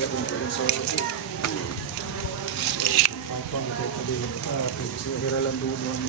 gabon pa rin sa oras. Pampang kayo pa din. Hiralan doon.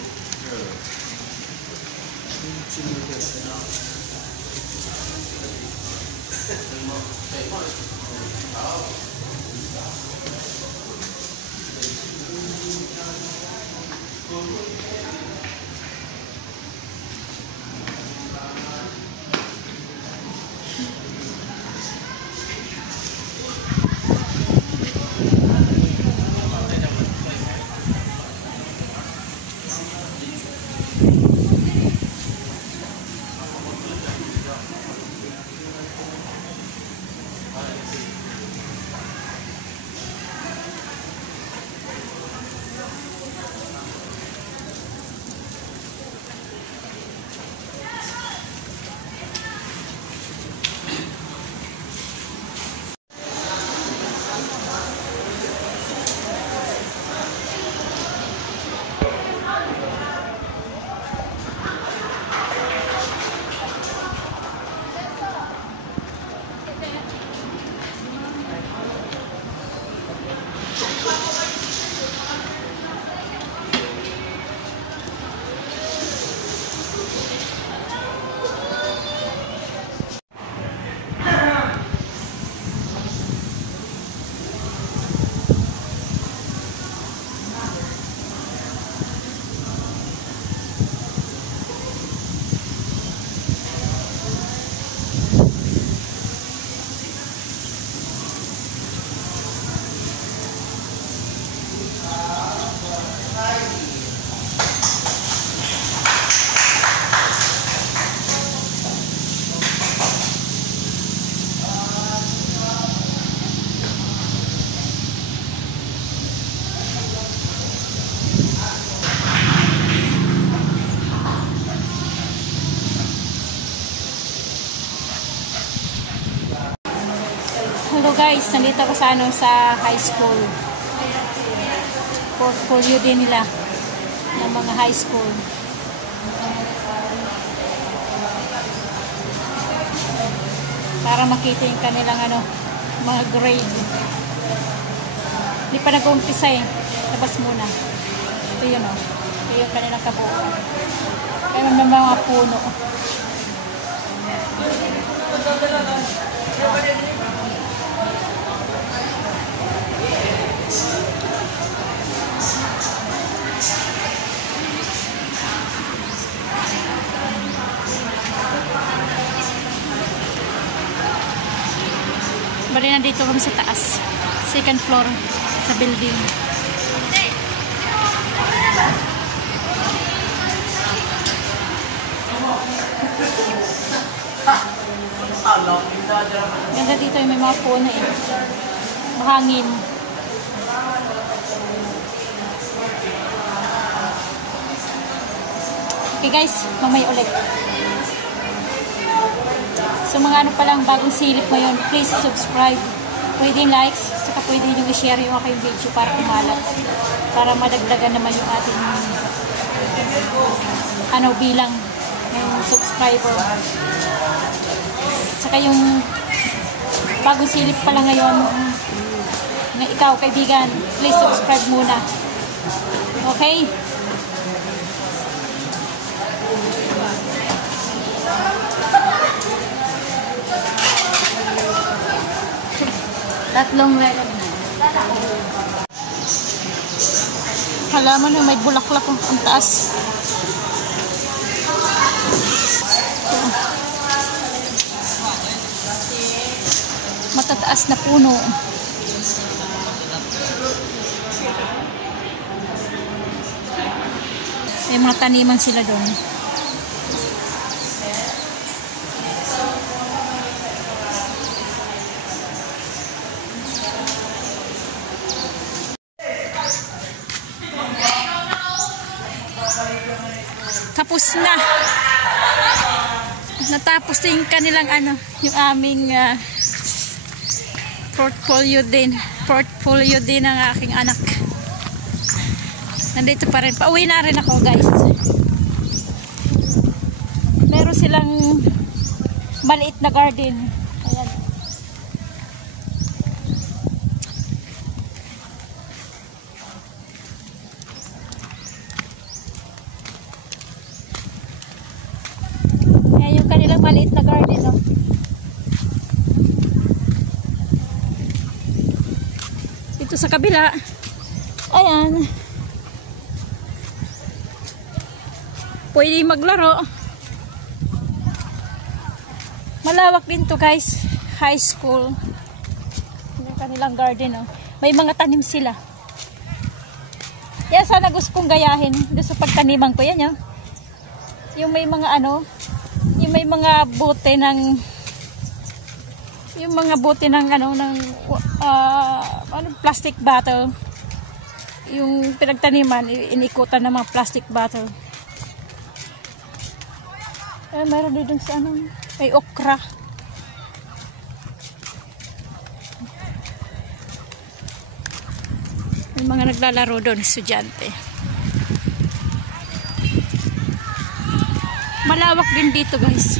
Hello guys, nandito ako sa high school. Portfolio din nila ng mga high school. Para makita yung kanilang mga grade. Hindi pa nag-umpisa eh. Labas muna. Ito yun Ito yung kanilang kabuuan. Kaya ng mga puno. Bali nandito kami sa taas. Second floor sa building. Ganda dito yung may mga puno eh. Mahangin. Okay guys, mamaya ulit. So mga pa lang bagong silip ngayon, please subscribe. Pwede likes, saka pwede nyo i-share yung aking video para kumalat. Para madagdagan naman yung ating bilang ng subscriber. Saka yung bagong silip pa lang ngayon, na ikaw kaibigan, please subscribe muna. Okay? Tatlong meron na. Halaman na may bulaklak ang taas. Matataas na puno. May mga taniman sila doon. Tapos na. Natapos din kanilang yung aming portfolio din ng aking anak. Nandito pa rin. Pauwi na rin ako guys. Meron silang maliit na garden. Ayan. maliit na garden, oh. Dito sa kabila, ayan, pwede maglaro. Malawak din to, guys. High school. Yung kanilang garden, oh. May mga tanim sila. Yan, sana gusto kong gayahin doon sa pagtaniman ko. Yan, oh. Yung may mga ano, yung may mga bote ng, yung mga bote ng ano, ng plastic bottle. Yung pinagtaniman, inikutan ng mga plastic bottle. Meron din sa ano, may okra. May mga naglalaro doon, estudyante. Malawak din dito, guys.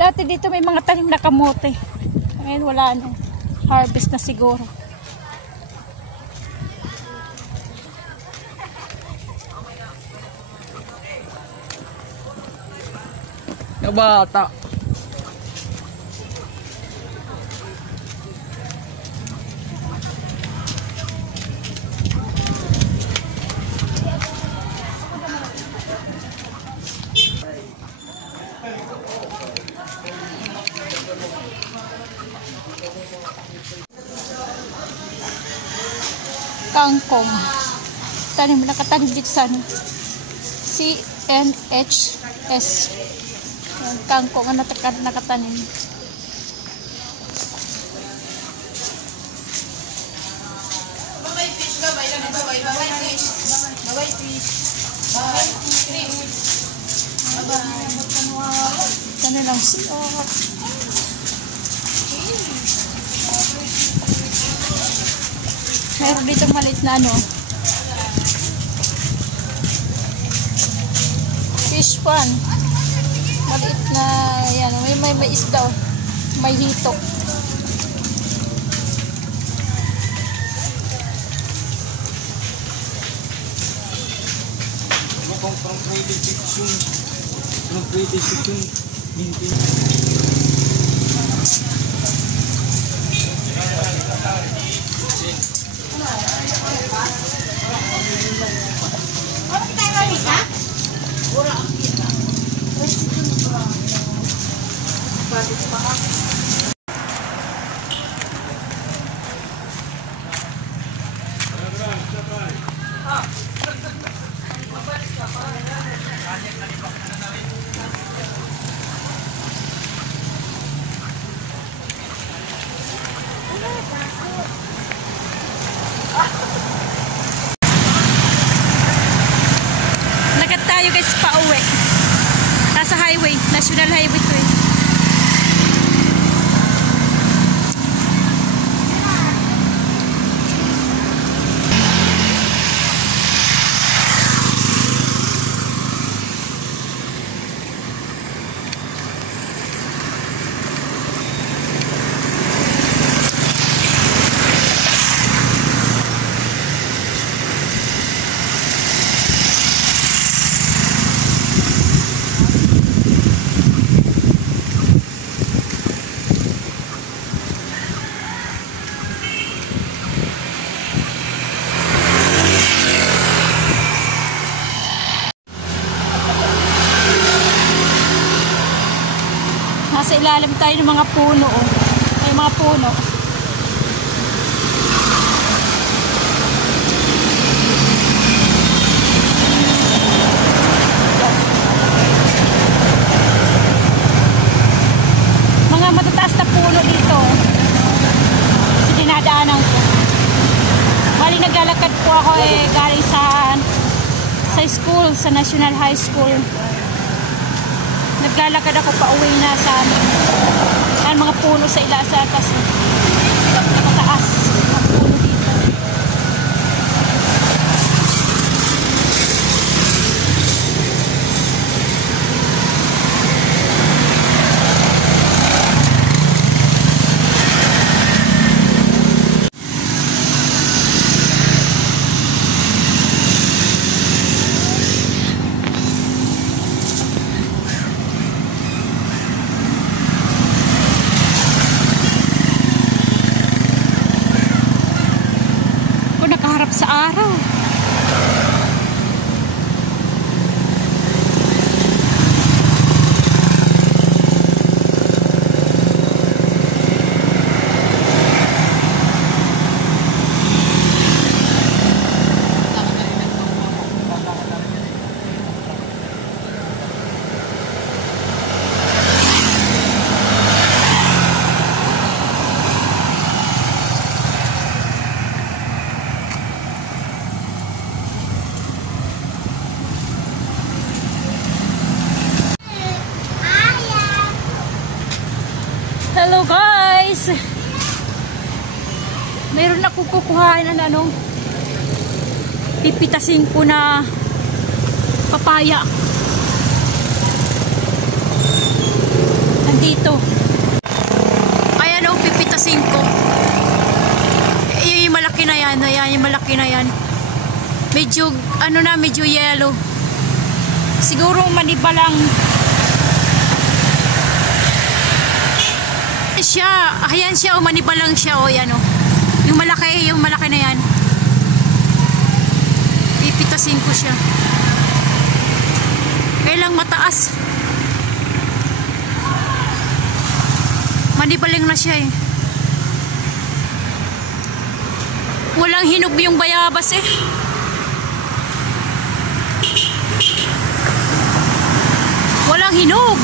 Dati dito may mga tanim na kamote. Ngayon wala na. Harvest na siguro. Na bata. Kangkong. Tanim, nakatanim dito sa ano? CNHS. Yung kangkong ang nakatanim. Ano lang siya. Meron dito maliit na ano, fish pan. Maliit na yan, may isda, oh. May hito. From creative fiction. From creative fiction. Lakad tayo, guys, pauwi. Nasa highway, National Highway 2. Nasa ilalim tayo ng mga puno, oh. May mga puno. Mga matataas na puno dito. Sa dinadaanan ko. Bali naglalakad po ako galing sa school, sa National High School. Naglalakad ako pa uwi na sa mga puno sa sa atas. Mataas ang puno dito. sa araw. Hello guys! Meron na kukuhain na ano, pipitasin ko na papaya. Nandito. Ayan o, pipitasin ko. Yung malaki na yan. Ayan, yung malaki na yan. Medyo, ano na, medyo yellow. Siguro maniba lang. Siya, ayan siya, maniba lang siya, o yan o. Yung malaki na yan. Pipitasin ko siya. Kailang mataas. Manibaling na siya eh. Walang hinog yung bayabas eh. Walang hinog.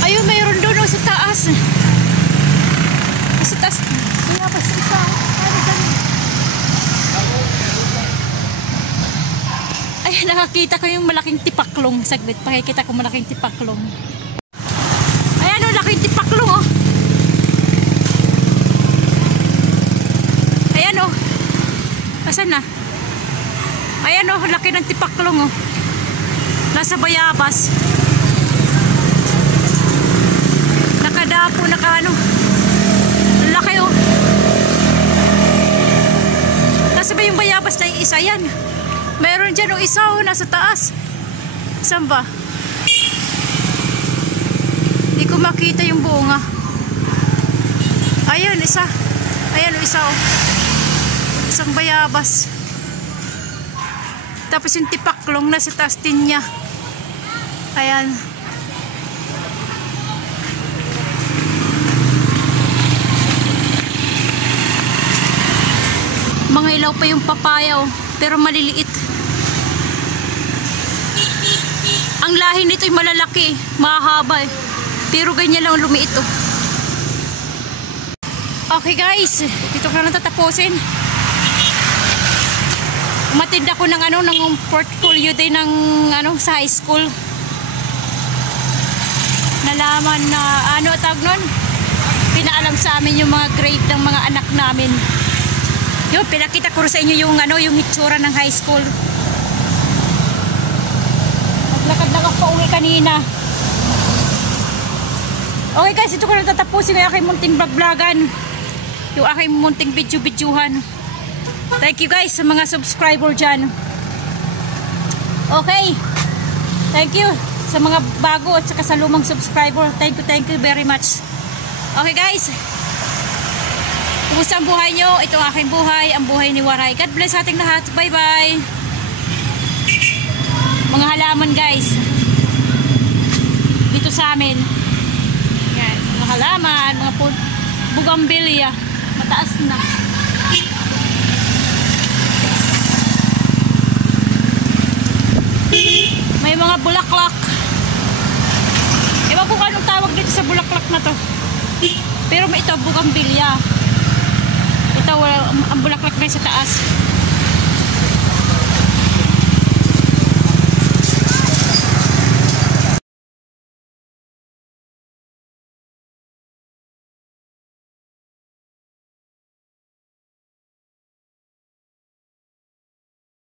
Ayun, mayroon doon sa taas. Sa taas. Bayabas isa. Ay, nakakita ko yung malaking tipaklong. Saglit, pakikita ko malaking tipaklong. Ayan o, laking tipaklong o. Ayan o. Asan na? Ayan o, laki ng tipaklong o. Nasa bayabas. Nakadapo, nakaano. Laki o. Nasa ba yung bayabas na yung isa yan? Meron dyan o isa o, nasa taas. Saan ba? Hindi ko makita yung bunga. Ayun, isa. Ayan o, isa o. Isang bayabas. Tapos yung tipaklong nasa taas din niya. Ayan. Mga ilaw pa yung papaya o, pero maliliit. Ang lahi nito ay malalaki, mahaba eh. Pero ganyan lang lumiit oh. Okay guys, dito ko na tatapusin. Umatid ako ng ano, ng portfolio din ng ano sa high school. Nalaman na ano tawag nun? Pinaalam sa amin yung mga grade ng mga anak namin. Yo, pinakita ko sa inyo yung ano, yung hitsura ng high school. Naglakad lang ako pauwi kanina. Okay guys, ito ko na tatapusin ng aking munting vlog-vlogan. Yung aking munting video-videohan. Thank you guys sa mga subscriber dyan. Okay. Thank you sa mga bago at saka sa lumang subscriber. Thank you very much. Okay guys. Kumusta ang buhay nyo? Ito ang aking buhay, ang buhay ni Waray. God bless ating lahat. Bye-bye. Mga halaman guys. Dito sa amin. Yan, mga halaman, mga bugambilya. Mataas na. May mga bulaklak. Ewan ko kung anong tawag dito sa bulaklak na to. Pero ito, bugambilya. Ito, ang bulaklak na sa taas.